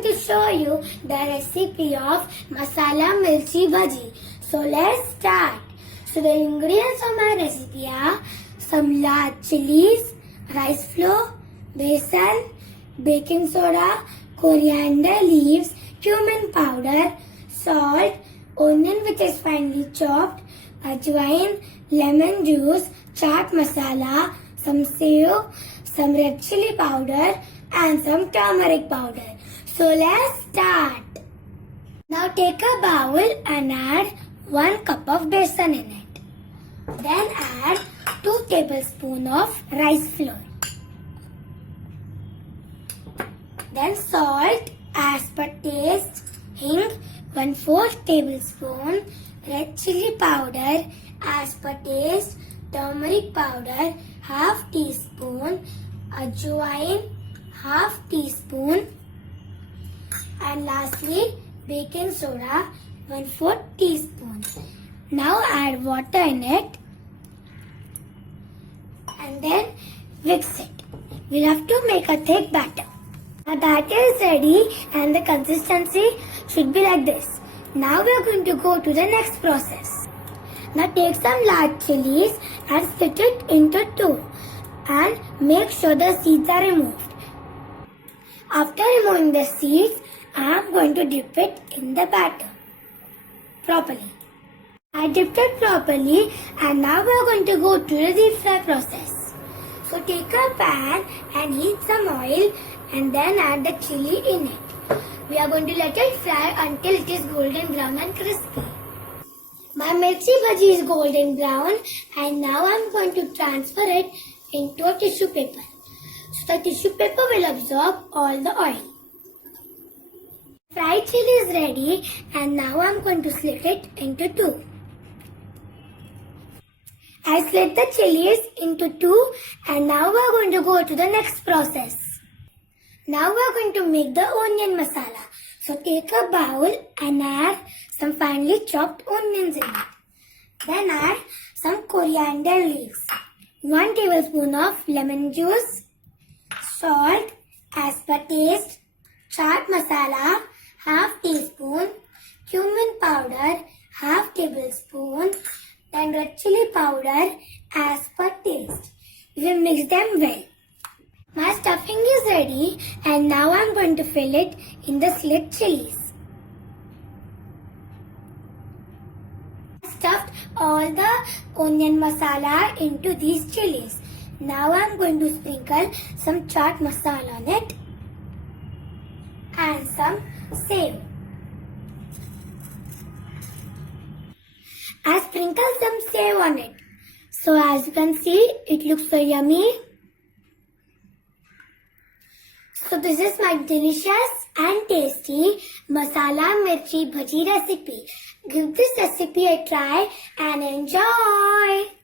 going to show you the recipe of Masala Mirchi Bhajji. So let's start. So the ingredients of my recipe are some large chilies, rice flour, besan, baking soda, coriander leaves, cumin powder, salt, onion which is finely chopped, ajwain, lemon juice, chaat masala, some sev, some red chili powder and some turmeric powder. So let's start. Now take a bowl and add 1 cup of besan in it. Then add 2 tablespoons of rice flour. Then salt as per taste, hing 1/4 tablespoon, red chili powder as per taste, turmeric powder half teaspoon, ajwain half teaspoon, and lastly baking soda 1/4 teaspoon. Now add water in it and then mix it. We'll have to make a thick batter. Now that is ready and the consistency should be like this. Now we are going to go to the next process. Now take some large chilies and split it into 2 and make sure the seeds are removed. After removing the seeds, I am going to dip it in the batter properly. I dipped it properly and now we are going to go to the deep fry process. So take a pan and heat some oil and then add the chili in it. We are going to let it fry until it is golden brown and crispy. My mirchi bhaji is golden brown and now I am going to transfer it into a tissue paper. So the tissue paper will absorb all the oil. Fried chili is ready and now I am going to slit it into 2. I slit the chilies into 2 and now we are going to go to the next process. Now we are going to make the onion masala. So take a bowl and add some finely chopped onions in it. Then add some coriander leaves, 1 tablespoon of lemon juice, salt as per taste, chaat masala half teaspoon, cumin powder half tablespoon, then red chili powder as per taste. We will mix them well. My stuffing is ready and now I am going to fill it in the slit chilies. I stuffed all the onion masala into these chilies. Now I am going to sprinkle some chaat masala on it and some sev. I sprinkled some sev on it. So as you can see, it looks so yummy. So this is my delicious and tasty Masala Mirchi Bhaji recipe. Give this recipe a try and enjoy.